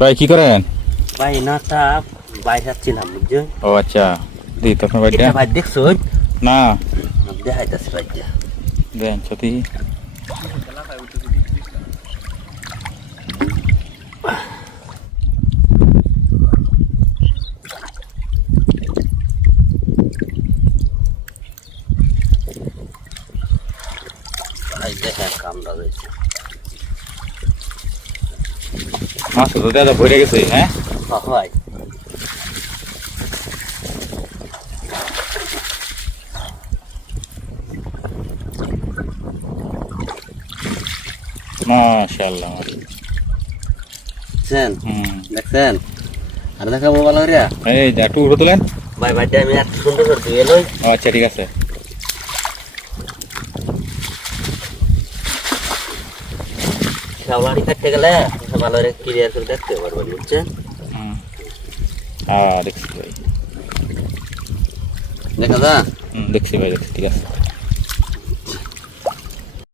ভাই কি করেন? ভাই নাটা বাইরে যাচ্ছিলাম বুঝছো? ও আচ্ছা, দি তো আপনার বাড়িটা। এটা ভাই দেখছো? না দেখাইতেছি ভাইটা। দেন সত্যি। ভাই দেখেন কামড়া রয়েছে। মাছ তো দাদা ভরে গেছে। হ্যাঁ ভাই মাশাআল্লাহ। দেখছেন? হুম, দেখছেন? আর দেখাবো ভালো করে? এই যা একটু উঠে তোলেন। ভাই ভাইটা আমি এত সুন্দর করে ধুয়ে লই। ও আচ্ছা ঠিক আছে। শাওলারি কাটতে গেলে ভালো করে ক্লিয়ার করে দেখতে পারবেন বুঝছেন? হুম, দেখছি ভাই। দেখা যা? হুম, দেখছি ভাই, দেখছি, ঠিক আছে।